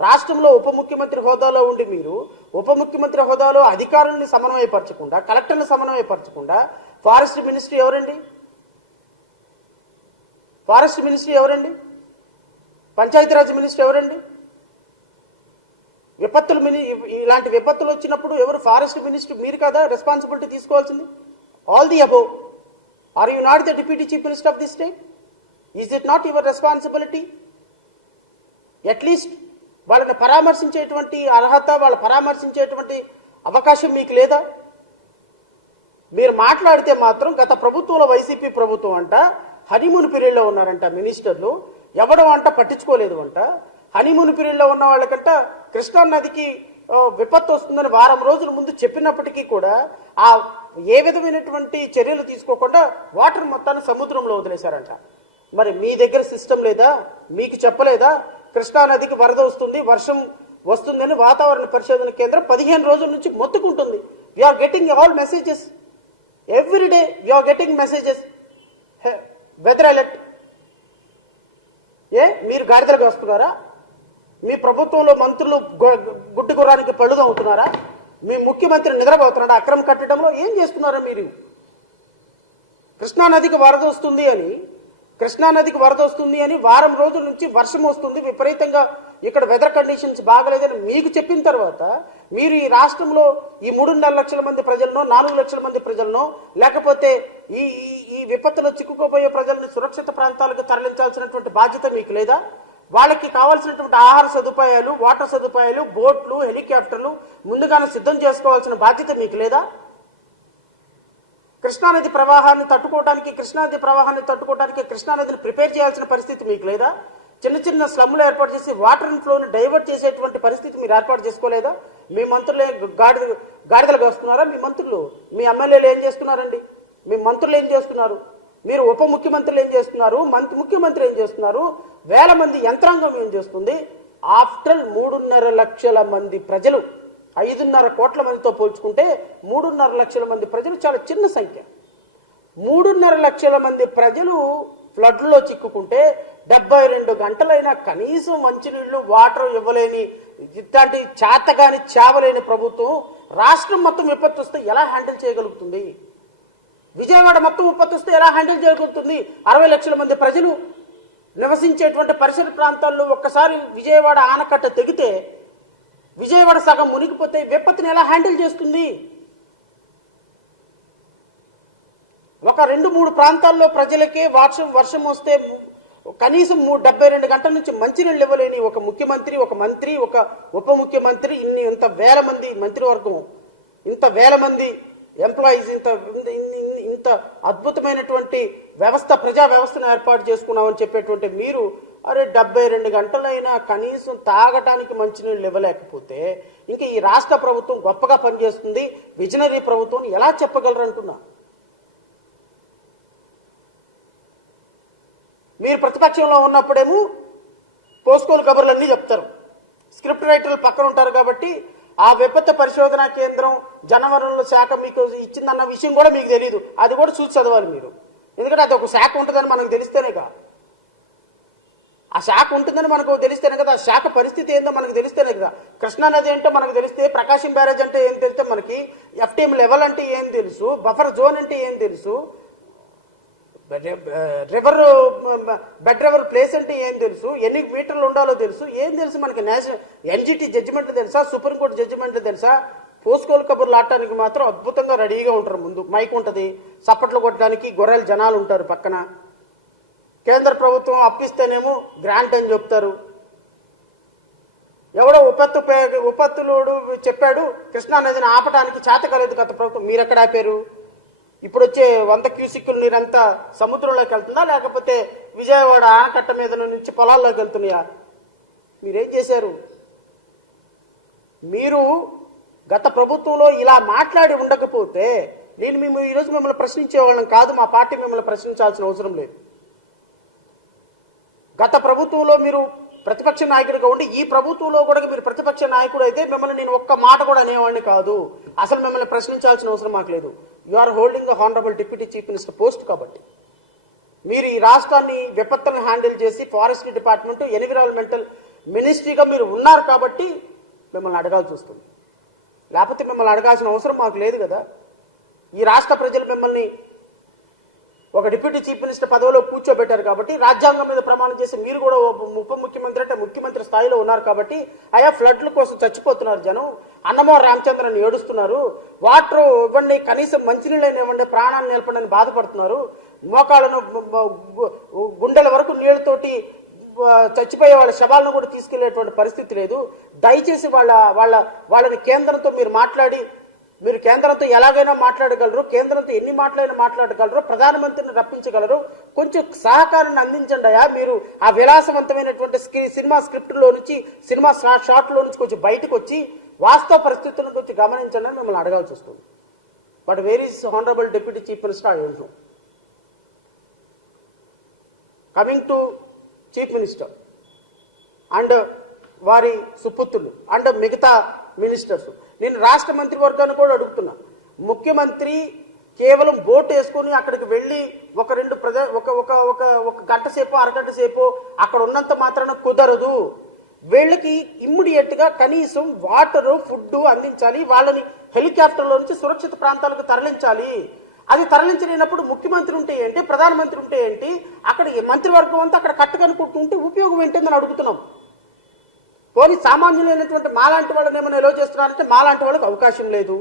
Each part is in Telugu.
రాష్ట్రంలో ఉప ముఖ్యమంత్రి హోదాలో ఉండి మీరు ఉప ముఖ్యమంత్రి హోదాలో అధికారుల్ని సమన్వయపరచకుండా కలెక్టర్ని సమన్వయపరచకుండా ఫారెస్ట్ మినిస్ట్రీ ఎవరండి? ఫారెస్ట్ మినిస్ట్రీ ఎవరండి? పంచాయతీరాజ్ మినిస్ట్రీ ఎవరండి? విపత్తులు మిని ఇలాంటి విపత్తులు వచ్చినప్పుడు ఎవరు ఫారెస్ట్ మినిస్టర్ మీరు కదా రెస్పాన్సిబిలిటీ తీసుకోవాల్సింది? All the above are you not the deputy chief minister of the state is it not your responsibility at least వాళ్ళని పరామర్శించేటువంటి అర్హత వాళ్ళు పరామర్శించేటువంటి అవకాశం మీకు లేదా? మీరు మాట్లాడితే మాత్రం గత ప్రభుత్వంలో వైసీపీ ప్రభుత్వం అంట హనీమూన్ పీరియడ్లో ఉన్నారంట మినిస్టర్లు. ఎవడం అంట పట్టించుకోలేదు అంట. హనీమూన్ పీరియడ్లో ఉన్న వాళ్ళకంట కృష్ణా నదికి విపత్తు వస్తుందని వారం రోజుల ముందు చెప్పినప్పటికీ కూడా ఆ ఏ విధమైనటువంటి చర్యలు తీసుకోకుండా వాటర్ మొత్తాన్ని సముద్రంలో వదిలేశారంట. మరి మీ దగ్గర సిస్టమ్ లేదా? మీకు చెప్పలేదా? కృష్ణా నదికి వరద వస్తుంది వర్షం వస్తుందని వాతావరణ పరిశోధన కేంద్రం పదిహేను రోజుల నుంచి మొత్తుకుంటుంది. We are getting all messages every day we are getting messages weather alert ఏ మీరు గాడిదలకు వస్తున్నారా? మీ ప్రభుత్వంలో మంత్రులు గు- గుడ్డి గుర్రానికి అవుతున్నారా మీ ముఖ్యమంత్రి నిద్రపోతున్నాడా? అక్రమ కట్టడంలో ఏం చేస్తున్నారా మీరు? కృష్ణా నదికి వరద వస్తుంది అని కృష్ణా నదికి వరద వస్తుంది అని వారం రోజుల నుంచి వర్షం వస్తుంది విపరీతంగా ఇక్కడ వెదర్ కండిషన్స్ బాగలేదని మీకు చెప్పిన తర్వాత మీరు ఈ రాష్ట్రంలో ఈ మూడున్నర లక్షల మంది ప్రజలను నాలుగు లక్షల మంది ప్రజలను లేకపోతే ఈ ఈ ఈ విపత్తులో చిక్కుకోపోయే ప్రజల్ని సురక్షిత ప్రాంతాలకు తరలించాల్సినటువంటి బాధ్యత మీకు లేదా? వాళ్ళకి కావాల్సినటువంటి ఆహార సదుపాయాలు వాటర్ సదుపాయాలు బోట్లు హెలికాప్టర్లు ముందుగానే సిద్ధం చేసుకోవాల్సిన బాధ్యత మీకు లేదా? కృష్ణానది ప్రవాహాన్ని తట్టుకోవడానికి కృష్ణానది ప్రవాహాన్ని తట్టుకోవడానికి కృష్ణానదిని ప్రిపేర్ చేయాల్సిన పరిస్థితి మీకు లేదా? చిన్న చిన్న స్లమ్లు ఏర్పాటు చేసి వాటర్ ఫ్లోని డైవర్ట్ చేసేటువంటి పరిస్థితి మీరు ఏర్పాటు చేసుకోలేదా? మీ మంత్రులు గాడిద గాడిదలుగా వస్తున్నారా? మీ మంత్రులు మీ ఎమ్మెల్యేలు ఏం చేస్తున్నారండి? మీ మంత్రులు ఏం చేస్తున్నారు? మీరు ఉప ముఖ్యమంత్రులు ఏం చేస్తున్నారు? మంత్రి ముఖ్యమంత్రి ఏం చేస్తున్నారు? వేల మంది యంత్రాంగం ఏం చేస్తుంది? ఆఫ్టర్ మూడున్నర లక్షల మంది ప్రజలు ఐదున్నర కోట్ల మందితో పోల్చుకుంటే మూడున్నర లక్షల మంది ప్రజలు చాలా చిన్న సంఖ్య. మూడున్నర లక్షల మంది ప్రజలు ఫ్లడ్లో చిక్కుకుంటే డెబ్బై రెండు గంటలైనా కనీసం మంచినీళ్ళు వాటర్ ఇవ్వలేని ఇట్లాంటి చేతగాని చేవలేని ప్రభుత్వం రాష్ట్రం మొత్తం విపత్తు వస్తే ఎలా హ్యాండిల్ చేయగలుగుతుంది? విజయవాడ మొత్తం విపత్తు వస్తే ఎలా హ్యాండిల్ చేయగలుగుతుంది? అరవై లక్షల మంది ప్రజలు నివసించేటువంటి పరిసర ప్రాంతాల్లో ఒక్కసారి విజయవాడ ఆనకట్ట తెగితే విజయవాడ సగం మునిగిపోతే విపత్తుని ఎలా హ్యాండిల్ చేస్తుంది? ఒక రెండు మూడు ప్రాంతాల్లో ప్రజలకే వర్షం వర్షం వస్తే కనీసం మూడు డెబ్బై రెండు గంటల నుంచి మంచినీళ్ళు ఇవ్వలేని ఒక ముఖ్యమంత్రి ఒక మంత్రి ఒక ఉప ముఖ్యమంత్రి ఇన్ని ఇంత వేల మంది మంత్రివర్గం ఇంత వేల మంది ఎంప్లాయీస్ ఇంత ఇంత- అద్భుతమైనటువంటి వ్యవస్థ ప్రజా వ్యవస్థను ఏర్పాటు చేసుకున్నామని చెప్పేటువంటి మీరు అరే డెబ్బై రెండు గంటలైనా కనీసం తాగటానికి మంచినీళ్ళు ఇవ్వలేకపోతే ఇంకా ఈ రాష్ట్ర ప్రభుత్వం గొప్పగా పనిచేస్తుంది. విజనరీ ప్రభుత్వం ఎలా చెప్పగలరు అంటున్నా మీరు ప్రతిపక్షంలో ఉన్నప్పుడేమో పోస్కోలు కబుర్లన్నీ చెప్తారు. స్క్రిప్ట్ రైటర్లు పక్కన ఉంటారు కాబట్టి ఆ విపత్తు పరిశోధన కేంద్రం జనవరుల శాఖ మీకు ఇచ్చిందన్న విషయం కూడా మీకు తెలియదు అది కూడా చూసి చదవాలి మీరు. ఎందుకంటే అది ఒక శాఖ ఉంటుందని మనకు తెలిస్తేనే కదా ఆ శాఖ ఉంటుందని మనకు తెలిస్తేనే కదా. ఆ శాఖ పరిస్థితి ఏందో మనకు తెలిస్తేనే కదా. కృష్ణా నది అంటే మనకు తెలిస్తే ప్రకాశం బ్యారేజ్ అంటే ఏం తెలిస్తే మనకి? ఎఫ్టీఎం లెవెల్ అంటే ఏం తెలుసు? బఫర్ జోన్ అంటే ఏం తెలుసు? రివర్ బెడ్ రివర్ ప్లేస్ అంటే ఏం తెలుసు? ఎన్ని మీటర్లు ఉండాలో తెలుసు? ఏం తెలుసు మనకి? నేషనల్ ఎన్జిటి జడ్జిమెంట్లు తెలుసా? సుప్రీంకోర్టు జడ్జిమెంట్లు తెలుసా? పోస్కోల్ కబుర్లు ఆడటానికి మాత్రం అద్భుతంగా రెడీగా ఉంటారు ముందు. మైక్ ఉంటుంది. చప్పట్లు కొట్టడానికి గొర్రెలు జనాలు ఉంటారు పక్కన. కేంద్ర ప్రభుత్వం అప్పిస్తేనేమో గ్రాంట్ అని చెప్తారు. ఎవడో ఉపత్తు పే- ఉపత్తులోడు చెప్పాడు కృష్ణా నదిని ఆపడానికి చేత కలేదు గత ప్రభుత్వం. మీరు ఆపారు? ఇప్పుడు వచ్చే వంద క్యూసిక్కులు నీరంతా సముద్రంలోకి వెళ్తుందా? లేకపోతే విజయవాడ ఆనకట్ట మీద నుంచి పొలాల్లోకి వెళ్తున్నాయా? మీరేం చేశారు? మీరు గత ప్రభుత్వంలో ఇలా మాట్లాడి ఉండకపోతే నేను మేము ఈరోజు మిమ్మల్ని ప్రశ్నించేవాళ్ళం కాదు మా పార్టీ మిమ్మల్ని ప్రశ్నించాల్సిన అవసరం లేదు. గత ప్రభుత్వంలో మీరు ప్రతిపక్ష నాయకుడిగా ఉండి ఈ ప్రభుత్వంలో కూడా మీరు ప్రతిపక్ష నాయకుడు అయితే మిమ్మల్ని నేను ఒక్క మాట కూడా అనేవాడిని కాదు. అసలు మిమ్మల్ని ప్రశ్నించాల్సిన అవసరం మాకు లేదు. You are holding the honourable deputy chief minister post కాబట్టి. మీరు ఈ రాష్ట్రాన్ని విపత్తులను హ్యాండిల్ చేసి ఫారెస్ట్ డిపార్ట్మెంట్ ఎన్విరాన్మెంటల్ మినిస్ట్రీగా మీరు ఉన్నారు కాబట్టి మిమ్మల్ని అడగాల్సి వస్తుంది. లేకపోతే మిమ్మల్ని అడగాల్సిన అవసరం మాకు లేదు కదా. ఈ రాష్ట్ర ప్రజలు మిమ్మల్ని ఒక డిప్యూటీ చీఫ్ మినిస్టర్ పదవిలో కూర్చోబెట్టారు కాబట్టి రాజ్యాంగం మీద ప్రమాణం చేసి మీరు కూడా ఉప ముఖ్యమంత్రి అంటే ముఖ్యమంత్రి స్థాయిలో ఉన్నారు కాబట్టి అయా ఫ్లడ్ల కోసం చచ్చిపోతున్నారు జనం. అన్నమో రామచంద్రని ఏడుస్తున్నారు. వాటర్ ఇవ్వండి కనీసం మంచినీళ్ళని ఇవ్వండి ప్రాణాన్ని నిలపండి బాధపడుతున్నారు. మోకాళ్ళను గుండెల వరకు నీళ్ళతోటి చచ్చిపోయే వాళ్ళ శవాలను కూడా తీసుకెళ్ళేటువంటి పరిస్థితి లేదు. దయచేసి వాళ్ళ వాళ్ళ వాళ్ళని కేంద్రంతో మీరు మాట్లాడి మీరు కేంద్రంతో ఎలాగైనా మాట్లాడగలరు కేంద్రంతో ఎన్ని మాటలైనా మాట్లాడగలరు ప్రధానమంత్రిని రప్పించగలరు. కొంచెం సహకారాన్ని అందించండి అయ్యా. మీరు ఆ విలాసవంతమైనటువంటి స్క్రీ- సినిమా స్క్రిప్ట్లో నుంచి సినిమా షా- షాట్లో నుంచి కొంచెం బయటకు వచ్చి వాస్తవ పరిస్థితులను కొంచెం గమనించండి అని మిమ్మల్ని అడగాల్సి వస్తుంది. But where is honourable deputy chief minister I don't coming to chief minister and వారి సుపుత్రులు అండ్ మిగతా మినిస్టర్స్. నేను రాష్ట్ర మంత్రివర్గాన్ని కూడా అడుగుతున్నా. ముఖ్యమంత్రి కేవలం బోట్ వేసుకొని అక్కడికి వెళ్ళి ఒక రెండు ప్రజ ఒక ఒక ఒక ఒక గంట సేపు అరగంట సేపు అక్కడ ఉన్నంత మాత్రాన కుదరదు. వీళ్ళకి ఇమ్మీడియట్గా కనీసం వాటరు ఫుడ్ అందించాలి. వాళ్ళని హెలికాప్టర్లో నుంచి సురక్షిత ప్రాంతాలకు తరలించాలి. అది తరలించలేనప్పుడు ముఖ్యమంత్రి ఉంటే ఏంటి ప్రధానమంత్రి ఉంటే ఏంటి అక్కడ మంత్రివర్గం అంతా అక్కడ కట్టుకనుకుంటుంటే ఉపయోగం ఏంటని అడుగుతున్నాం. పోనీ సామాన్యులైనటువంటి మాలాంటి వాళ్ళని ఏమైనా ఎలా చేస్తున్నారంటే మాలాంటి వాళ్ళకి అవకాశం లేదు.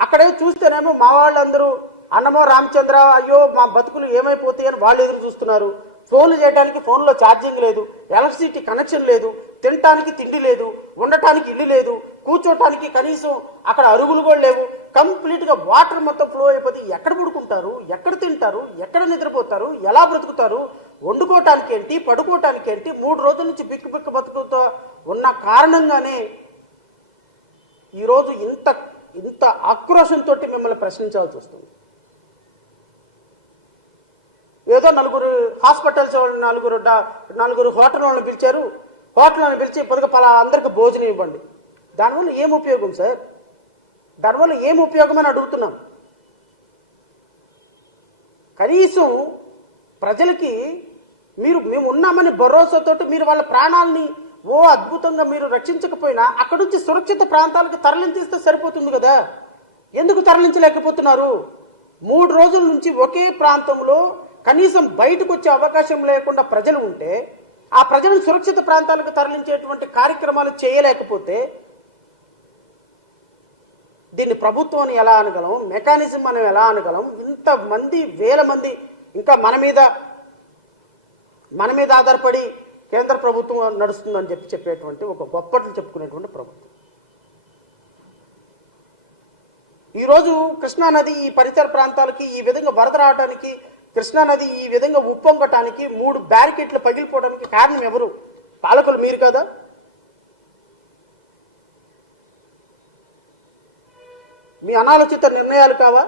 అక్కడే చూస్తేనేమో మా వాళ్ళందరూ అన్నమో రామచంద్ర అయ్యో మా బతుకులు ఏమైపోతాయి అని వాళ్ళు ఎదురు చూస్తున్నారు. ఫోన్లు చేయడానికి ఫోన్లో ఛార్జింగ్ లేదు. ఎలక్ట్రిసిటీ కనెక్షన్ లేదు. తినటానికి తిండి లేదు. ఉండటానికి ఇల్లు లేదు. కూర్చోటానికి కనీసం అక్కడ అరుగులు కూడా లేవు. కంప్లీట్గా వాటర్ మొత్తం ఫ్లో అయిపోతే ఎక్కడ పడుకుంటారు? ఎక్కడ తింటారు? ఎక్కడ నిద్రపోతారు? ఎలా బ్రతుకుతారు? వండుకోవటానికి ఏంటి పడుకోవటానికి ఏంటి మూడు రోజుల నుంచి బిక్కు బిక్కు బతుకుతో ఉన్న కారణంగానే ఈరోజు ఇంత ఇంత ఆక్రోషంతో మిమ్మల్ని ప్రశ్నించాల్సి వస్తుంది. ఏదో నలుగురు హాస్పిటల్స్ వాళ్ళు నలుగురు నలుగురు హోటల్ వాళ్ళని పిలిచారు. హోటల్ వాళ్ళని పిలిచి పొద్దుగా పలా అందరికి భోజనం ఇవ్వండి. దానివల్ల ఏం ఉపయోగం సార్? దానివల్ల ఏం ఉపయోగం అని అడుగుతున్నాం. కనీసం ప్రజలకి మీరు మేము ఉన్నామని భరోసాతోటి మీరు వాళ్ళ ప్రాణాలని ఓ అద్భుతంగా మీరు రక్షించకపోయినా అక్కడి నుంచి సురక్షిత ప్రాంతాలకు తరలించిస్తే సరిపోతుంది కదా? ఎందుకు తరలించలేకపోతున్నారు? మూడు రోజుల నుంచి ఒకే ప్రాంతంలో కనీసం బయటకు వచ్చే అవకాశం లేకుండా ప్రజలు ఉంటే ఆ ప్రజలను సురక్షిత ప్రాంతాలకు తరలించేటువంటి కార్యక్రమాలు చేయలేకపోతే దీన్ని ప్రభుత్వం ఎలా అనగలం? మెకానిజం మనం ఎలా అనగలం? ఇంతమంది వేల మంది ఇంకా మన మీద మన మీద ఆధారపడి కేంద్ర ప్రభుత్వం నడుస్తుందని చెప్పి చెప్పేటువంటి ఒక గొప్పట్లు చెప్పుకునేటువంటి ప్రభుత్వం. ఈరోజు కృష్ణానది ఈ పరిసర ప్రాంతాలకి ఈ విధంగా వరద రావడానికి కృష్ణానది ఈ విధంగా ఉప్పొంగటానికి మూడు బ్యారికేట్లు పగిలిపోవడానికి కారణం ఎవరు? పాలకులు మీరు కదా? మీ అనాలోచిత నిర్ణయాలు కావా?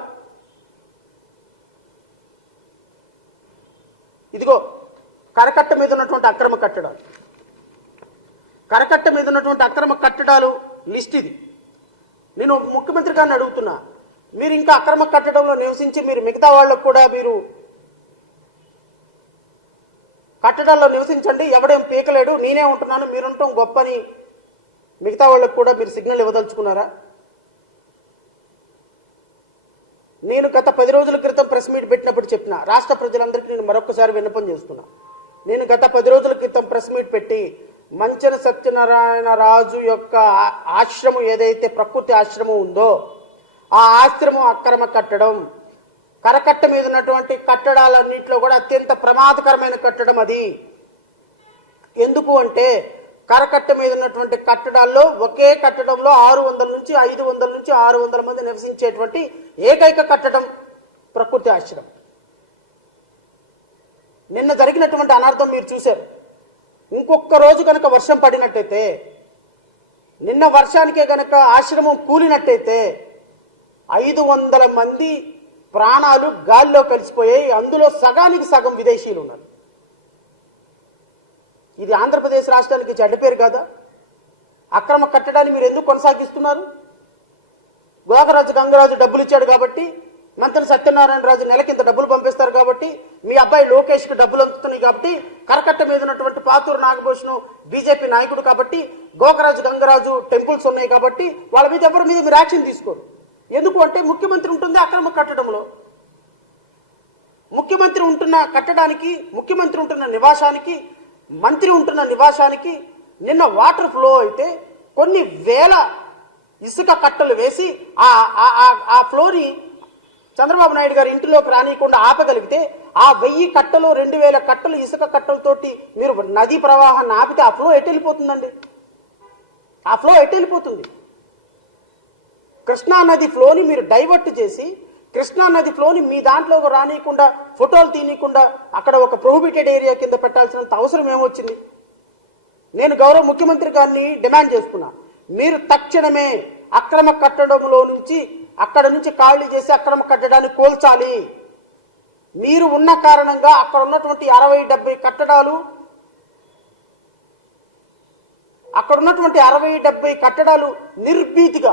ఇదిగో కరకట్ట మీద ఉన్నటువంటి అక్రమ కట్టడాలు. కరకట్ట మీద ఉన్నటువంటి అక్రమ కట్టడాలు లిస్ట్ ఇది. నేను ముఖ్యమంత్రి గారిని అడుగుతున్నా మీరు ఇంకా అక్రమ కట్టడంలో నివసించి మీరు మిగతా వాళ్ళకు కూడా మీరు కట్టడాల్లో నివసించండి ఎవడేం పీకలేడు నేనే ఉంటున్నాను మీరుంటాం గొప్పని మిగతా వాళ్ళకు కూడా మీరు సిగ్నల్ ఇవ్వదలుచుకున్నారా? నేను గత పది రోజుల క్రితం ప్రెస్ మీట్ పెట్టినప్పుడు చెప్పిన. రాష్ట్ర ప్రజలందరికీ నేను మరొకసారి విన్నపం చేస్తున్నా. నేను గత పది రోజుల క్రితం ప్రెస్ మీట్ పెట్టి మంచన సత్యనారాయణ రాజు యొక్క ఆశ్రమం ఏదైతే ప్రకృతి ఆశ్రమం ఉందో ఆ ఆశ్రమం అక్రమ కట్టడం కరకట్ట మీద ఉన్నటువంటి కట్టడాలన్నింటిలో కూడా అత్యంత ప్రమాదకరమైన కట్టడం అది. ఎందుకు అంటే కరకట్ట మీద ఉన్నటువంటి కట్టడాల్లో ఒకే కట్టడంలో ఆరు వందల నుంచి ఐదు వందల నుంచి ఆరు వందల మంది నివసించేటువంటి ఏకైక కట్టడం ప్రకృతి ఆశ్రమం. నిన్న జరిగినటువంటి అనర్థం మీరు చూశారు. ఇంకొక రోజు కనుక వర్షం పడినట్టయితే నిన్న వర్షానికే గనక ఆశ్రమం కూలినట్టయితే ఐదు వందల మంది ప్రాణాలు గాల్లో కలిసిపోయాయి. అందులో సగానికి సగం విదేశీయులు ఉన్నారు. ఇది ఆంధ్రప్రదేశ్ రాష్ట్రానికి చెడ్డ పేరు కాదా? అక్రమ కట్టడాన్ని మీరు ఎందుకు కొనసాగిస్తున్నారు? గోకరాజు గంగరాజు డబ్బులు ఇచ్చాడు కాబట్టి మంత్రి సత్యనారాయణ రాజు నెలకింత డబ్బులు పంపిస్తారు కాబట్టి మీ అబ్బాయి లోకేష్కి డబ్బులు అందుతున్నాయి కాబట్టి కరకట్ట మీద ఉన్నటువంటి పాతూరు నాగభూషణం బీజేపీ నాయకుడు కాబట్టి గోకరాజు గంగరాజు టెంపుల్స్ ఉన్నాయి కాబట్టి వాళ్ళ మీద ఎవరి మీద మీరు యాక్షన్ తీసుకోరు? ఎందుకు అంటే ముఖ్యమంత్రి ఉంటుంది అక్రమ కట్టడంలో. ముఖ్యమంత్రి ఉంటున్న కట్టడానికి ముఖ్యమంత్రి ఉంటున్న నివాసానికి మంత్రి ఉంటున్న నివాసానికి నిన్న వాటర్ ఫ్లో అయితే కొన్ని వేల ఇసుక కట్టలు వేసి ఆ ఆ- ఫ్లోని చంద్రబాబు నాయుడు గారి ఇంటిలోకి రానియకుండా ఆపగలిగితే ఆ వెయ్యి కట్టలు రెండు వేల కట్టలు ఇసుక కట్టలతోటి మీరు నదీ ప్రవాహాన్ని ఆపితే ఆ ఫ్లో ఎటు వెళ్ళిపోతుందండి? ఆ ఫ్లో ఎటు వెళ్ళిపోతుంది? కృష్ణా నది ఫ్లోని మీరు డైవర్ట్ చేసి కృష్ణా నది ఫ్లోని మీ దాంట్లో రానియకుండా ఫోటోలు తీయకుండా అక్కడ ఒక ప్రొహిబిటెడ్ ఏరియా కింద పెట్టాల్సినంత అవసరం ఏమొచ్చింది? నేను గౌరవ ముఖ్యమంత్రి గారిని డిమాండ్ చేస్తున్నా. మీరు తక్షణమే అక్రమ కట్టడంలో నుంచి అక్కడ నుంచి ఖాళీ చేసి అక్రమ కట్టడాన్ని కోల్చాలి. మీరు ఉన్న కారణంగా అక్కడ ఉన్నటువంటి అరవై డెబ్బై కట్టడాలు అక్కడ ఉన్నటువంటి అరవై డెబ్బై కట్టడాలు నిర్భీతిగా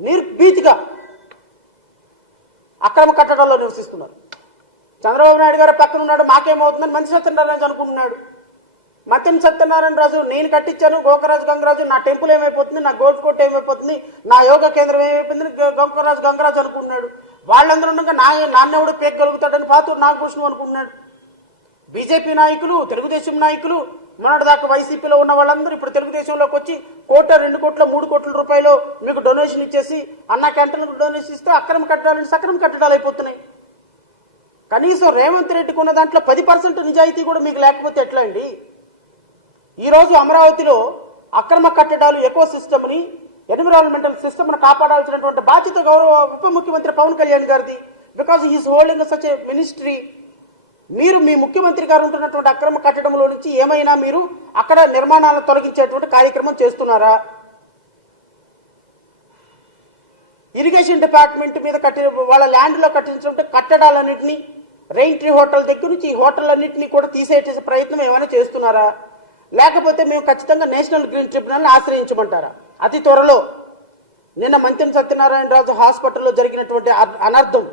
నిర్భీతిగా అక్రమ కట్టడాల్లో నివసిస్తున్నారు. చంద్రబాబు నాయుడు గారు పక్కన ఉన్నాడు మాకేమవుతుందని మంచి సత్యనారాయణ రాజు అనుకుంటున్నాడు. మత్యం సత్యనారాయణ రాజు నేను కట్టించాను గోకరాజు గంగరాజు నా టెంపుల్ ఏమైపోతుంది నా గోల్డ్ కోట్ ఏమైపోతుంది నా యోగా కేంద్రం ఏమైపోతుంది గోకరాజు గంగరాజు అనుకుంటున్నాడు. వాళ్ళందరూ ఉండగా నా నాన్నెవడు పేకగలుగుతాడని పాతూరు నాగభూషణం అనుకుంటున్నాడు. బీజేపీ నాయకులు తెలుగుదేశం నాయకులు మొన్నటిదాకా వైసీపీలో ఉన్న వాళ్ళందరూ ఇప్పుడు తెలుగుదేశంలోకి వచ్చి కోట రెండు కోట్ల మూడు కోట్ల రూపాయలు మీకు డొనేషన్ ఇచ్చేసి అన్న క్యాంటీన్లకు డొనేషన్ ఇస్తే అక్రమ కట్టడాలు సక్రమ కట్టడాలు అయిపోతున్నాయి. కనీసం రేవంత్ రెడ్డికి ఉన్న దాంట్లో పది పర్సెంట్ నిజాయితీ కూడా మీకు లేకపోతే ఎట్లా అండి ఈరోజు అమరావతిలో అక్రమ కట్టడాలు ఎకో సిస్టమ్ని ఎన్విరాన్మెంటల్ సిస్టమ్ను కాపాడాల్సినటువంటి బాధ్యత గౌరవ ఉప ముఖ్యమంత్రి పవన్ కళ్యాణ్ గారిది. Because he's holding such a ministry మీరు మీ ముఖ్యమంత్రి గారు ఉంటున్నటువంటి అక్రమ కట్టడంలో నుంచి ఏమైనా మీరు అక్కడ నిర్మాణాలను తొలగించేటువంటి కార్యక్రమం చేస్తున్నారా? ఇరిగేషన్ డిపార్ట్మెంట్ మీద కట్టి వాళ్ళ ల్యాండ్లో కట్టించినటువంటి కట్టడాలన్నింటినీ రెయిన్ ట్రీ హోటల్ దగ్గర నుంచి ఈ హోటళ్ళన్నింటినీ కూడా తీసేసే ప్రయత్నం ఏమైనా చేస్తున్నారా? లేకపోతే మేము ఖచ్చితంగా నేషనల్ గ్రీన్ ట్రిబ్యునల్ని ఆశ్రయించమంటారా? అతి త్వరలో. నిన్న మంత్రి సత్యనారాయణ రాజు హాస్పిటల్లో జరిగినటువంటి అనర్థం.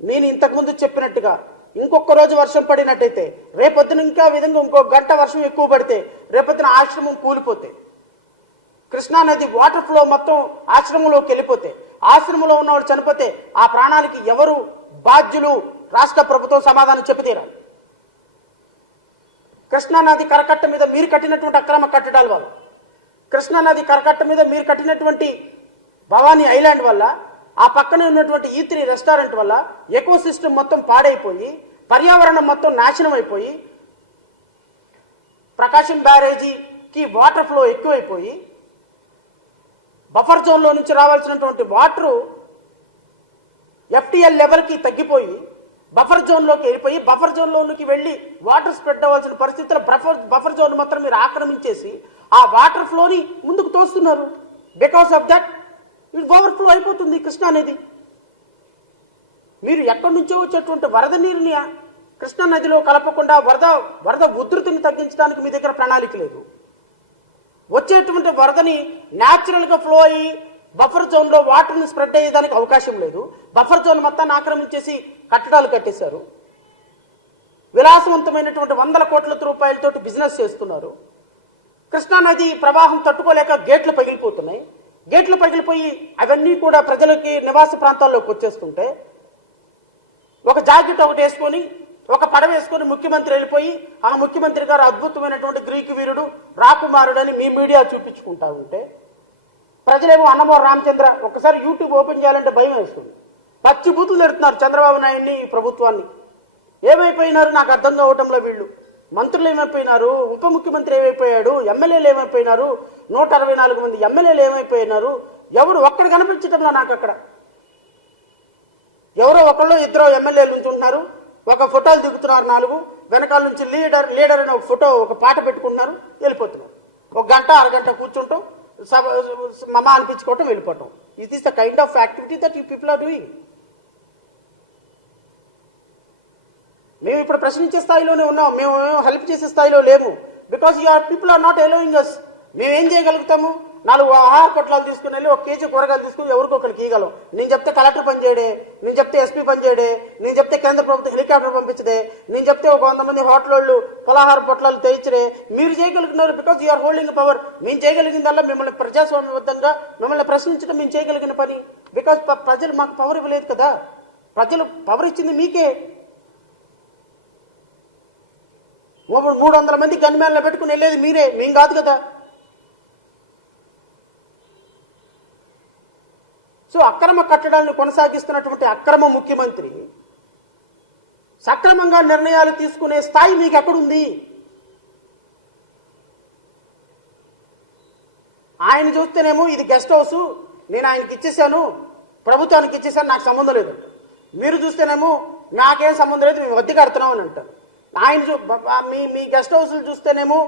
నేను ఇంతకుముందు చెప్పినట్టుగా ఇంకొక రోజు వర్షం పడినట్టయితే రేపొద్దున ఇంకా విధంగా ఇంకో గంట వర్షం ఎక్కువ పడితే రేపొద్దున ఆశ్రమం కూలిపోతే. కృష్ణా నది వాటర్ ఫ్లో మొత్తం ఆశ్రమంలోకి వెళ్ళిపోతే ఆశ్రమంలో ఉన్నవాడు చనిపోతే ఆ ప్రాణానికి ఎవరు బాధ్యులు? రాష్ట్ర ప్రభుత్వం సమాధానం చెప్పి కృష్ణానది కరకట్ట మీద మీరు కట్టినటువంటి అక్రమ కట్టడాల వల్ల కృష్ణానది కరకట్ట మీద మీరు కట్టినటువంటి భవానీ ఐలాండ్ వల్ల ఆ పక్కనే ఉన్నటువంటి e ఈ త్రీ రెస్టారెంట్ వల్ల ఎకో సిస్టమ్ మొత్తం పాడైపోయి పర్యావరణం మొత్తం నాశనం అయిపోయి ప్రకాశం బ్యారేజీకి వాటర్ ఫ్లో ఎక్కువైపోయి బఫర్ జోన్లో నుంచి రావాల్సినటువంటి వాటరు ఎఫ్టిఎల్ లెవెల్కి తగ్గిపోయి బఫర్ జోన్లోకి వెళ్ళిపోయి బఫర్ జోన్లోకి వెళ్ళి వాటర్ స్ప్రెడ్ అవ్వాల్సిన పరిస్థితుల్లో బఫర్ బఫర్ జోన్ మాత్రం మీరు ఆక్రమించేసి ఆ వాటర్ ఫ్లోని ముందుకు తోస్తున్నారు. Because of that it overflow అయిపోతుంది కృష్ణా నది. మీరు ఎక్కడి నుంచో వచ్చేటువంటి వరద నీరుని కృష్ణా నదిలో కలపకుండా వరద వరద ఉధృతిని తగ్గించడానికి మీ దగ్గర ప్రణాళిక లేదు. వచ్చేటువంటి వరదని న్యాచురల్గా ఫ్లో అయ్యి బఫర్ జోన్లో వాటర్ని స్ప్రెడ్ అయ్యేదానికి అవకాశం లేదు. బఫర్ జోన్ మొత్తాన్ని ఆక్రమించేసి కట్టడాలు కట్టేశారు. విలాసవంతమైనటువంటి వందల కోట్ల రూపాయలతోటి బిజినెస్ చేస్తున్నారు. కృష్ణా నది ప్రవాహం తట్టుకోలేక గేట్లు పగిలిపోతున్నాయి. గేట్లు పగిలిపోయి అవన్నీ కూడా ప్రజలకి నివాస ప్రాంతాల్లోకి వచ్చేస్తుంటే ఒక జాకెట్ ఒకటి వేసుకొని ఒక పడవ వేసుకొని ముఖ్యమంత్రి వెళ్ళిపోయి ఆ ముఖ్యమంత్రి గారు అద్భుతమైనటువంటి గ్రీకు వీరుడు రాకుమారుడని మీ మీడియా చూపించుకుంటా ఉంటే ప్రజలేమో అన్నమో రామచంద్ర ఒకసారి యూట్యూబ్ ఓపెన్ చేయాలంటే భయం వేస్తుంది. పచ్చి బూతులు తిడుతున్నారు చంద్రబాబు నాయుడిని ఈ ప్రభుత్వాన్ని. ఏమైపోయినారు నాకు అర్థం కావటంలో వీళ్ళు? మంత్రులు ఏమైపోయినారు? ఉప ముఖ్యమంత్రి ఏమైపోయాడు? ఎమ్మెల్యేలు ఏమైపోయినారు? నూట అరవై నాలుగు మంది ఎమ్మెల్యేలు ఏమైపోయినారు? ఎవడు ఒక్కడు కనిపించటంలో నాకు అక్కడ? ఎవరో ఒకళ్ళు ఇద్దరు ఎమ్మెల్యేలు ఉంటున్నారు. ఒక ఫోటోలు దిగుతున్నారు నాలుగు. వెనకాల నుంచి లీడర్ లీడర్ అనే ఒక ఫోటో ఒక పాట పెట్టుకుంటున్నారు. వెళ్ళిపోతున్నారు. ఒక గంట అరగంట కూర్చుంటాం. సభ మమ అనిపించుకోవటం వెళ్ళిపోవటం. It is the kind of activity that you people are doing మేము ఇప్పుడు ప్రశ్నించే స్థాయిలోనే ఉన్నాం. మేము హెల్ప్ చేసే స్థాయిలో లేము. Because your people are not allowing us మేము ఏం చేయగలుగుతాము? నాలుగు ఆహార పొట్లాలు తీసుకుని వెళ్ళి ఒక కేజీ కూరగాయలు తీసుకుని ఎవరికి ఒకరికి ఇవ్వగలం నేను చెప్తే కలెక్టర్ పని చేయడే నేను చెప్తే ఎస్పీ పని చేయడే నేను చెప్తే కేంద్ర ప్రభుత్వం హెలికాప్టర్ పంపించదే నేను చెప్తే ఒక వంద మంది హోటల్ వాళ్ళు పలాహార పొట్లాలు తెచ్చరే. మీరు చేయగలిగినారు బికాజ్ యూఆర్ హోల్డింగ్ పవర్ మేము చేయగలిగిందల్లా మిమ్మల్ని ప్రజాస్వామ్యబద్ధంగా మిమ్మల్ని ప్రశ్నించడం మేము చేయగలిగిన పని. బికాజ్ ప్రజలు మాకు పవర్ ఇవ్వలేదు కదా. ప్రజలు పవర్ ఇచ్చింది మీకే. మూడు మూడు వందల మంది గన్మ్యాన్లో పెట్టుకుని వెళ్ళేది మీరే మేము కాదు కదా. సో అక్రమ కట్టడాలను కొనసాగిస్తున్నటువంటి అక్రమ ముఖ్యమంత్రి సక్రమంగా నిర్ణయాలు తీసుకునే స్థాయి మీకు ఎక్కడుంది ఆయన చూస్తేనేమో ఇది గెస్ట్ హౌస్ నేను ఆయనకి ఇచ్చేసాను ప్రభుత్వానికి ఇచ్చేసాను నాకు సంబంధం లేదు. మీరు చూస్తేనేమో నాకేం సంబంధం లేదు మేము వద్దె కడుతున్నాం అని అంటారు. ఆయన చూ మీ మీ గెస్ట్ హౌస్లు చూస్తేనేమో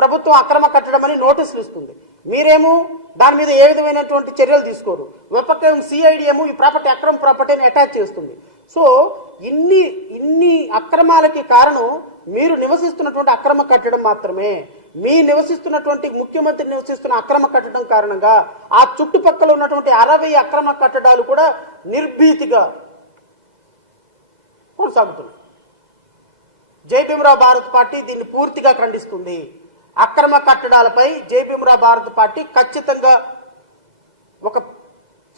ప్రభుత్వం అక్రమ కట్టడం అని నోటీసులు ఇస్తుంది. మీరేమో దాని మీద ఏ విధమైనటువంటి చర్యలు తీసుకోరు. విపక్షం సిఐడి ఏమో ఈ ప్రాపర్టీ అక్రమ ప్రాపర్టీని అటాచ్ చేస్తుంది. సో ఇన్ని ఇన్ని అక్రమాలకి కారణం మీరు నివసిస్తున్నటువంటి అక్రమ కట్టడం మాత్రమే. మీ నివసిస్తున్నటువంటి ముఖ్యమంత్రి నివసిస్తున్న అక్రమ కట్టడం కారణంగా ఆ చుట్టుపక్కల ఉన్నటువంటి అరవై అక్రమ కట్టడాలు కూడా నిర్భీతిగా కొనసాగుతున్నాయి. జై భీమరావు భారత్ పార్టీ దీన్ని పూర్తిగా ఖండిస్తుంది. అక్రమ కట్టడాలపై జై భీమరావు భారత్ పార్టీ ఖచ్చితంగా ఒక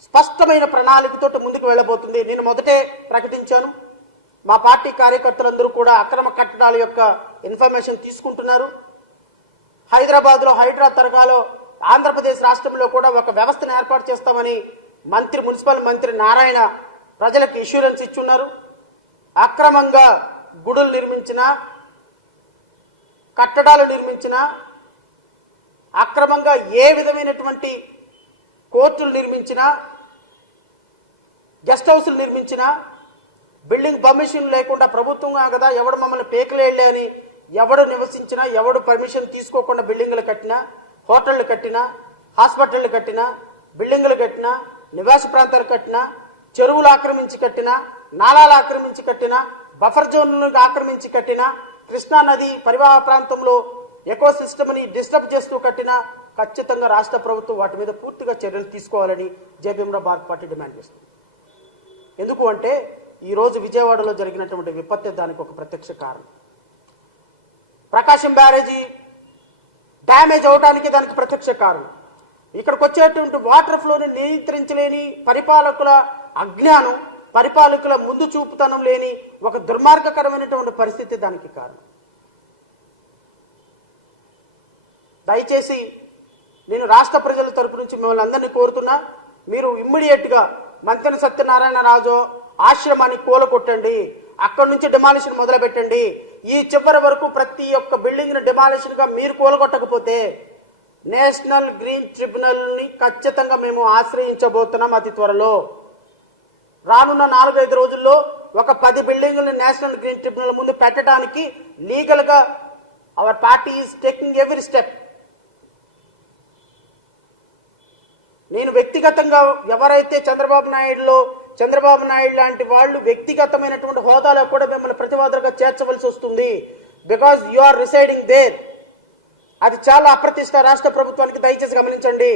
స్పష్టమైన ప్రణాళికతో ముందుకు వెళ్ళబోతుంది. నేను మొదటే ప్రకటించాను. మా పార్టీ కార్యకర్తలందరూ కూడా అక్రమ కట్టడాల యొక్క ఇన్ఫర్మేషన్ తీసుకుంటున్నారు. హైదరాబాద్లో హైడ్రా తరగాలో ఆంధ్రప్రదేశ్ రాష్ట్రంలో కూడా ఒక వ్యవస్థను ఏర్పాటు చేస్తామని మంత్రి మున్సిపల్ మంత్రి నారాయణ ప్రజలకు ఇష్యూరెన్స్ ఇచ్చున్నారు అక్రమంగా గుడులు నిర్మించిన కట్టడాలు నిర్మించిన అక్రమంగా ఏ విధమైనటువంటి కోర్టులు నిర్మించిన గెస్ట్ హౌస్లు నిర్మించిన బిల్డింగ్ పర్మిషన్ లేకుండా ప్రభుత్వం కదా ఎవడు మమ్మల్ని పేకలేళ్ళే అని ఎవడు నివసించినా ఎవడు పర్మిషన్ తీసుకోకుండా బిల్డింగ్లు కట్టినా హోటళ్ళు కట్టినా హాస్పిటళ్ళు కట్టినా బిల్డింగ్లు కట్టినా నివాస ప్రాంతాలు కట్టినా చెరువులు ఆక్రమించి కట్టినా నాలాలు ఆక్రమించి కట్టినా బఫర్ జోన్లను ఆక్రమించి కట్టిన కృష్ణా నది పరివాహ ప్రాంతంలో ఎకో సిస్టమ్ని డిస్టర్బ్ చేస్తూ కట్టిన ఖచ్చితంగా రాష్ట్ర ప్రభుత్వం వాటి మీద పూర్తిగా చర్యలు తీసుకోవాలని జేబీఎంరావు భారత్ పార్టీ డిమాండ్ చేస్తుంది. ఎందుకు అంటే ఈరోజు విజయవాడలో జరిగినటువంటి విపత్తి దానికి ఒక ప్రత్యక్ష కారణం. ప్రకాశం బ్యారేజీ డ్యామేజ్ అవడానికి దానికి ప్రత్యక్ష కారణం. ఇక్కడికి వచ్చేటువంటి వాటర్ ఫ్లోని నియంత్రించలేని పరిపాలకుల అజ్ఞానం పరిపాలకుల ముందు చూపుతనం లేని ఒక దుర్మార్గకరమైనటువంటి పరిస్థితి దానికి కారణం. దయచేసి నేను రాష్ట్ర ప్రజల తరపు నుంచి మిమ్మల్ని అందరినీ కోరుతున్నా మీరు ఇమ్మీడియట్గా మంతెన సత్యనారాయణ రాజు ఆశ్రమాన్ని కూలగొట్టండి అక్కడి నుంచి డిమాలిషన్ మొదలుపెట్టండి. ఈ చివరి వరకు ప్రతి ఒక్క బిల్డింగ్ని డిమాలిషన్గా మీరు కూలగొట్టకపోతే నేషనల్ గ్రీన్ ట్రిబ్యునల్ని ఖచ్చితంగా మేము ఆశ్రయించబోతున్నాం అతి త్వరలో. రానున్న నాలుగైదు రోజుల్లో ఒక పది బిల్డింగుల్ని నేషనల్ గ్రీన్ ట్రిబ్యునల్ ముందు పెట్టడానికి లీగల్గా our party is taking every step. నేను వ్యక్తిగతంగా ఎవరైతే చంద్రబాబు నాయుడులో చంద్రబాబు నాయుడు లాంటి వాళ్ళు వ్యక్తిగతమైనటువంటి హోదాలో కూడా మిమ్మల్ని ప్రతివాదులుగా చేర్చవలసి వస్తుంది. Because you are residing there అది చాలా అప్రతిష్ట రాష్ట్ర ప్రభుత్వానికి దయచేసి గమనించండి.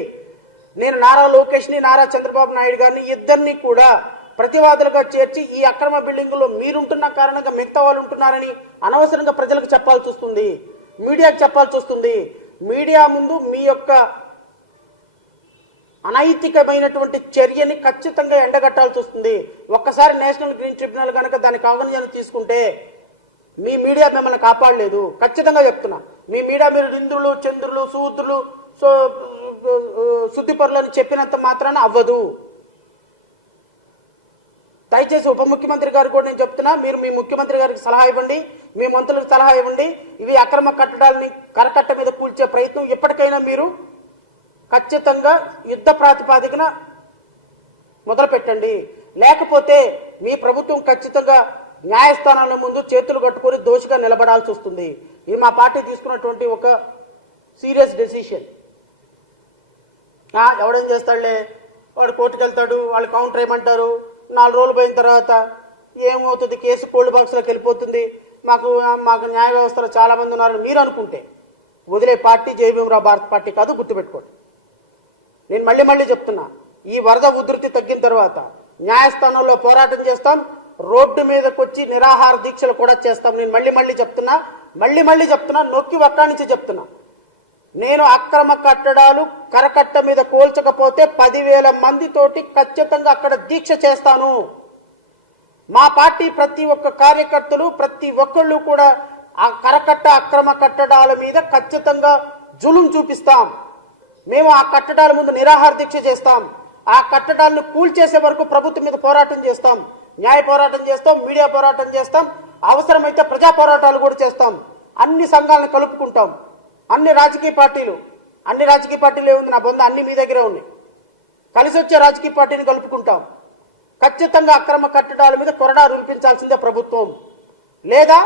నేను నారా లోకేష్ని నారా చంద్రబాబు నాయుడు గారిని ఇద్దరిని కూడా ప్రతివాదులుగా చేర్చి ఈ అక్రమ బిల్డింగులో మీరుంటున్న కారణంగా మిగతా వాళ్ళు ఉంటున్నారని అనవసరంగా ప్రజలకు చెప్పాల్సి వస్తుంది మీడియాకు చెప్పాల్సి వస్తుంది. మీడియా ముందు మీ యొక్క అనైతికమైనటువంటి చర్యని ఖచ్చితంగా ఎండగట్టాల్సి వస్తుంది. ఒక్కసారి నేషనల్ గ్రీన్ ట్రిబ్యునల్ కనుక దాని కాగనిజాన్ని తీసుకుంటే మీ మీడియా మిమ్మల్ని కాపాడలేదు. ఖచ్చితంగా చెప్తున్నా. మీ మీడియా మీరు ఇంద్రులు చంద్రులు సూద్రులు సో శుద్ధిపరులు అని చెప్పినంత మాత్రాన అవ్వదు. దయచేసి ఉప ముఖ్యమంత్రి గారు కూడా నేను చెప్తున్నా మీరు మీ ముఖ్యమంత్రి గారికి సలహా ఇవ్వండి మీ మంత్రులకు సలహా ఇవ్వండి ఇవి అక్రమ కట్టడాలని కరకట్ట మీద కూల్చే ప్రయత్నం ఇప్పటికైనా మీరు ఖచ్చితంగా యుద్ధ ప్రాతిపాదికన మొదలుపెట్టండి. లేకపోతే మీ ప్రభుత్వం ఖచ్చితంగా న్యాయస్థానాల ముందు చేతులు కట్టుకొని దోషిగా నిలబడాల్సి వస్తుంది. ఇది మా పార్టీ తీసుకున్నటువంటి ఒక సీరియస్ డెసిషన్. ఎవడేం చేస్తాడులే? వాడు కోర్టుకు వెళ్తాడు వాళ్ళు కౌంటర్ ఏమంటారు? నాలుగు రోజులు పోయిన తర్వాత ఏమవుతుంది? కేసు కోల్డ్ బాక్స్లోకి వెళ్ళిపోతుంది. మాకు మాకు న్యాయ వ్యవస్థలో చాలామంది ఉన్నారని మీరు అనుకుంటే వదిలే పార్టీ జయభీమరావు భారత్ పార్టీ కాదు గుర్తుపెట్టుకోండి. నేను మళ్ళీ మళ్ళీ చెప్తున్నా ఈ వరద ఉధృతి తగ్గిన తర్వాత న్యాయస్థానంలో పోరాటం చేస్తాం రోడ్డు మీదకి వచ్చి నిరాహార దీక్షలు కూడా చేస్తాం. నేను మళ్ళీ మళ్ళీ చెప్తున్నా మళ్ళీ మళ్ళీ చెప్తున్నా నొక్కి వక్కానించి చెప్తున్నా. నేను అక్రమ కట్టడాలు కరకట్ట మీద కోల్చకపోతే పదివేల మందితోటి ఖచ్చితంగా అక్కడ దీక్ష చేస్తాను. మా పార్టీ ప్రతి ఒక్క కార్యకర్తలు ప్రతి ఒక్కళ్ళు కూడా ఆ కరకట్ట అక్రమ కట్టడాల మీద ఖచ్చితంగా జులుం చూపిస్తాం. మేము ఆ కట్టడాల ముందు నిరాహార దీక్ష చేస్తాం. ఆ కట్టడాలను కూల్చేసే వరకు ప్రభుత్వం మీద పోరాటం చేస్తాం. న్యాయ పోరాటం చేస్తాం మీడియా పోరాటం చేస్తాం అవసరమైతే ప్రజా పోరాటాలు కూడా చేస్తాం. అన్ని సంఘాలను కలుపుకుంటాం. అన్ని రాజకీయ పార్టీలు అన్ని రాజకీయ పార్టీలు ఏముంది? నా బొంద అన్ని మీ దగ్గరే ఉన్నాయి. కలిసి వచ్చే రాజకీయ పార్టీని కలుపుకుంటాం. ఖచ్చితంగా అక్రమ కట్టడాల మీద కొరడా రూపించాల్సిందే ప్రభుత్వం. లేదా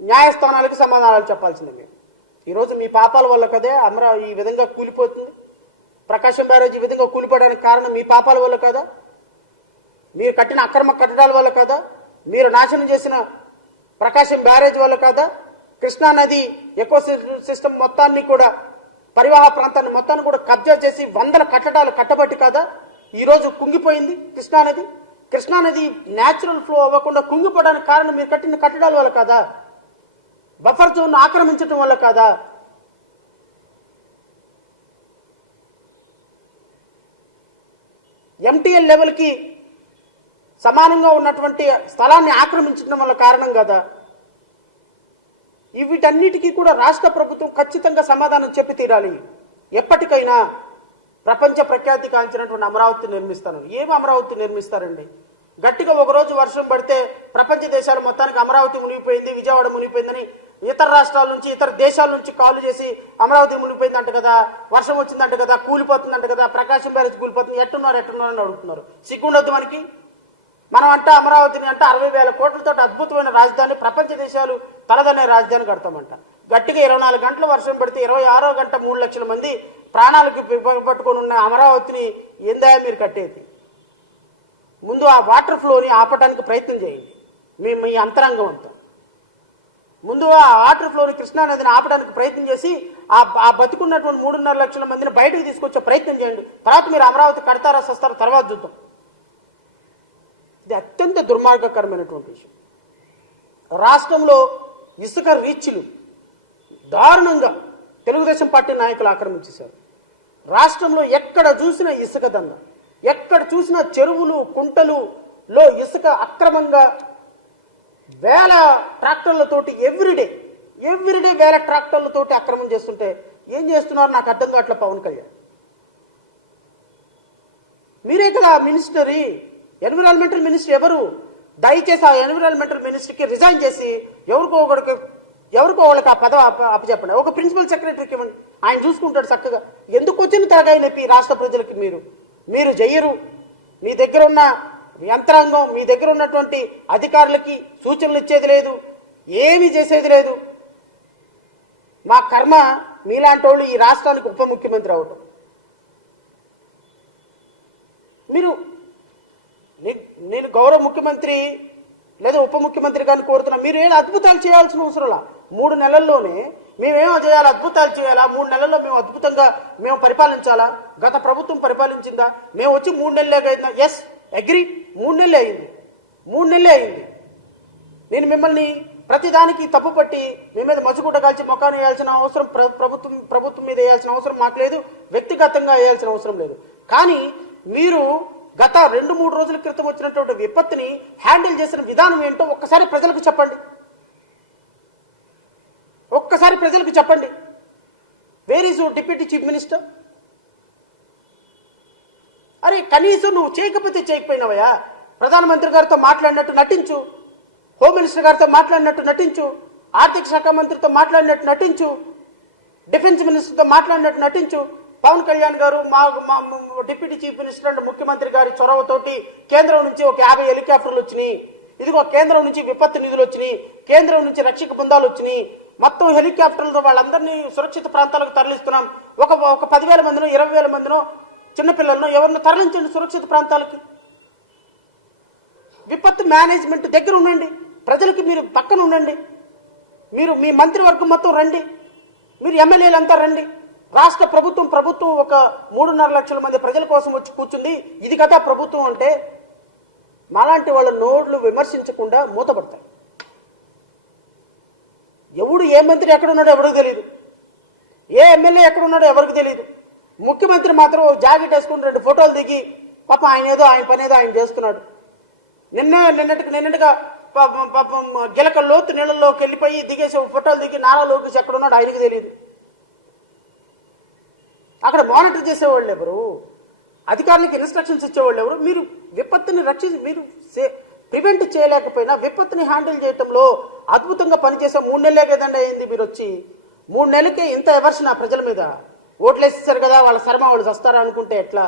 న్యాయస్థానాలకు సమాధానాలు చెప్పాల్సిందే. మేము ఈరోజు మీ పాపాల వల్ల కదే అమరా ఈ విధంగా కూలిపోతుంది. ప్రకాశం బ్యారేజ్ ఈ విధంగా కూలిపోవడానికి కారణం మీ పాపాల వల్ల కదా? మీరు కట్టిన అక్రమ కట్టడాల వల్ల కదా? మీరు నాశనం చేసిన ప్రకాశం బ్యారేజ్ వల్ల కదా? కృష్ణా నది ఎకో సిస్టమ్ మొత్తాన్ని కూడా పరివాహ ప్రాంతాన్ని మొత్తాన్ని కూడా కబ్జా చేసి వందల కట్టడాలు కట్టబట్టి కదా? ఈరోజు కుంగిపోయింది కృష్ణానది కృష్ణానది న్యాచురల్ ఫ్లో అవ్వకుండా కుంగిపోవడానికి కారణం మీరు కట్టిన కట్టడాల వల్ల కదా? బఫర్ జోన్ ఆక్రమించడం వల్ల కాదా? ఎంటీఎల్ లెవెల్కి సమానంగా ఉన్నటువంటి స్థలాన్ని ఆక్రమించడం వల్ల కారణం కదా? వీటన్నిటికీ కూడా రాష్ట్ర ప్రభుత్వం ఖచ్చితంగా సమాధానం చెప్పి తీరాలి. ఎప్పటికైనా ప్రపంచ ప్రఖ్యాతి కాంచినటువంటి అమరావతి నిర్మిస్తాను. ఏం అమరావతి నిర్మిస్తారండి? గట్టిగా ఒకరోజు వర్షం పడితే ప్రపంచ దేశాలు మొత్తానికి అమరావతి మునిగిపోయింది విజయవాడ మునిగిపోయిందని ఇతర రాష్ట్రాల నుంచి ఇతర దేశాల నుంచి కాల్ చేసి అమరావతి మునిగిపోయిందంట కదా వర్షం వచ్చిందంట కదా కూలిపోతుందంట కదా ప్రకాశం బ్యారేజ్ కూలిపోతుంది ఎట్టున్నారు ఎట్టున్నారు అని అడుగుతున్నారు. సిగ్గుండొద్దు మనకి. మనం అంటే అమరావతిని అంటే అరవై వేల కోట్లతో అద్భుతమైన రాజధాని ప్రపంచ దేశాలు తలదనే రాజధాని కడతామంట. గట్టిగా ఇరవై నాలుగు గంటలు వర్షం పడితే ఇరవై ఆరో గంట మూడు లక్షల మంది ప్రాణాలకు పట్టుకొని ఉన్న అమరావతిని ఏందా మీరు కట్టేది. ముందు ఆ వాటర్ ఫ్లోని ఆపడానికి ప్రయత్నం చేయండి. మీ మీ అంతరంగం అంతా. ముందు ఆ వాటర్ ఫ్లోని కృష్ణా నదిని ఆపడానికి ప్రయత్నం చేసి ఆ ఆ బతుకున్నటువంటి మూడున్నర లక్షల మందిని బయటకు తీసుకొచ్చే ప్రయత్నం చేయండి. తర్వాత మీరు అమరావతి కడతారా సస్తారా తర్వాత చూద్దాం. ఇది అత్యంత దుర్మార్గకరమైనటువంటి విషయం. రాష్ట్రంలో ఇసుక రీచ్లు దారుణంగా తెలుగుదేశం పార్టీ నాయకులు ఆక్రమించేశారు. రాష్ట్రంలో ఎక్కడ చూసినా ఇసుక దంద ఎక్కడ చూసినా చెరువులు కుంటలు లో ఇసుక అక్రమంగా వేల ట్రాక్టర్లతోటి ఎవ్రీడే ఎవ్రీడే వేల ట్రాక్టర్లతోటి అక్రమం చేస్తుంటే ఏం చేస్తున్నారు నాకు అర్థం కావట్లే పవన్ కళ్యాణ్? మీరే కదా మినిస్టరీ ఎన్విరాన్మెంటల్ మినిస్టర్ ఎవరు? దయచేసి ఆ ఎన్విరాన్మెంటల్ మినిస్టర్కి రిజైన్ చేసి ఎవరికో ఒకరికి ఎవరికో వాళ్ళకి ఆ పదవి అప్పచెప్పండి. ఒక ప్రిన్సిపల్ సెక్రటరీకి ఇవ్వండి. ఆయన చూసుకుంటాడు చక్కగా. ఎందుకు వచ్చిన తలగాయ నొప్పి రాష్ట్ర ప్రజలకి మీరు? మీరు చెయ్యరు మీ దగ్గర ఉన్న యంత్రాంగం మీ దగ్గర ఉన్నటువంటి అధికారులకి సూచనలు ఇచ్చేది లేదు. ఏమీ చేసేది లేదు. మా కర్మ మీలాంటి వాళ్ళు ఈ రాష్ట్రానికి ఉప ముఖ్యమంత్రి అవటం. మీరు నేను గౌరవ ముఖ్యమంత్రి లేదా ఉప ముఖ్యమంత్రి గారిని కోరుతున్నా. మీరు ఏం అద్భుతాలు చేయాల్సిన అవసరంలా మూడు నెలల్లోనే మేమేమో చేయాలి? అద్భుతాలు చేయాలా? మూడు నెలల్లో మేము అద్భుతంగా మేము పరిపాలించాలా? గత ప్రభుత్వం పరిపాలించిందా? మేము వచ్చి మూడు నెలలే అయిందా? ఎస్ అగ్రి మూడు నెలలే అయింది. మూడు నెలలే అయింది. నేను మిమ్మల్ని ప్రతిదానికి తప్పు పట్టి మీ మీద మసుగుడ్డ కాల్చి మొఖాన్ని వేయాల్సిన అవసరం ప్ర- ప్రభుత్వం ప్రభుత్వం మీద వేయాల్సిన అవసరం మాకు లేదు. వ్యక్తిగతంగా వేయాల్సిన అవసరం లేదు. కానీ మీరు గత రెండు మూడు రోజుల క్రితం వచ్చినటువంటి విపత్తుని హ్యాండిల్ చేసిన విధానం ఏంటో ఒక్కసారి ప్రజలకు చెప్పండి. ఒక్కసారి ప్రజలకు చెప్పండి. Where is deputy chief minister అరే కనీసం నువ్వు చేయకపోతే చేయకపోయినావయ్యా. ప్రధానమంత్రి గారితో మాట్లాడినట్టు నటించు. హోమ్ మినిస్టర్ గారితో మాట్లాడినట్టు నటించు. ఆర్థిక శాఖ మంత్రితో మాట్లాడినట్టు నటించు. డిఫెన్స్ మినిస్టర్తో మాట్లాడినట్టు నటించు. పవన్ కళ్యాణ్ గారు మా డిప్యూటీ చీఫ్ మినిస్టర్ అండ్ ముఖ్యమంత్రి గారి చొరవతోటి కేంద్రం నుంచి ఒక యాభై హెలికాప్టర్లు వచ్చినాయి. ఇదిగో కేంద్రం నుంచి విపత్తు నిధులు వచ్చినాయి. కేంద్రం నుంచి రక్షక బృందాలు వచ్చినాయి. మొత్తం హెలికాప్టర్లతో వాళ్ళందరినీ సురక్షిత ప్రాంతాలకు తరలిస్తున్నాం. ఒక ఒక పదివేల మందినో ఇరవై వేల మందినో చిన్నపిల్లలను ఎవరినో తరలించండి సురక్షిత ప్రాంతాలకి. విపత్తు మేనేజ్మెంట్ దగ్గర ఉండండి. ప్రజలకి మీరు పక్కన ఉండండి. మీరు మీ మంత్రివర్గం మొత్తం రండి. మీరు ఎమ్మెల్యేలు అంతా రండి. రాష్ట్ర ప్రభుత్వం ప్రభుత్వం ఒక మూడున్నర లక్షల మంది ప్రజల కోసం వచ్చి కూర్చుంది. ఇది కదా ప్రభుత్వం అంటే మాలాంటి వాళ్ళ నోడ్లు విమర్శించకుండా మూతపడతాయి. ఎవడు ఏ మంత్రి ఎక్కడున్నాడో ఎవరికి తెలియదు ఏ ఎమ్మెల్యే ఎక్కడున్నాడో ఎవరికి తెలియదు ముఖ్యమంత్రి మాత్రం ఓ జాకెట్ వేసుకుని రెండు ఫోటోలు దిగి పాపం ఆయన ఏదో ఆయన పని ఏదో ఆయన చేస్తున్నాడు. నిన్న నిన్నటికి నిన్నటిగా పాపం గిలక లోతు నీళ్ళలోకి వెళ్ళిపోయి దిగేసి ఫోటోలు దిగి నారా లోకేష్ ఎక్కడున్నాడు ఆయనకి తెలియదు అక్కడ మానిటర్ చేసేవాళ్ళు ఎవరు? అధికారులకు ఇన్స్ట్రక్షన్స్ ఇచ్చేవాళ్ళు ఎవరు? మీరు విపత్తుని రక్షించి మీరు ప్రివెంట్ చేయలేకపోయినా విపత్తుని హ్యాండిల్ చేయటంలో అద్భుతంగా పనిచేసే మూడు నెలలే కదండి అయింది మీరు వచ్చి మూడు నెలలకే ఇంత ఎవర్షన్ ఆ ప్రజల మీద? ఓట్లేసేసారు కదా వాళ్ళ శర్మ వాళ్ళు వస్తారా అనుకుంటే ఎట్లా?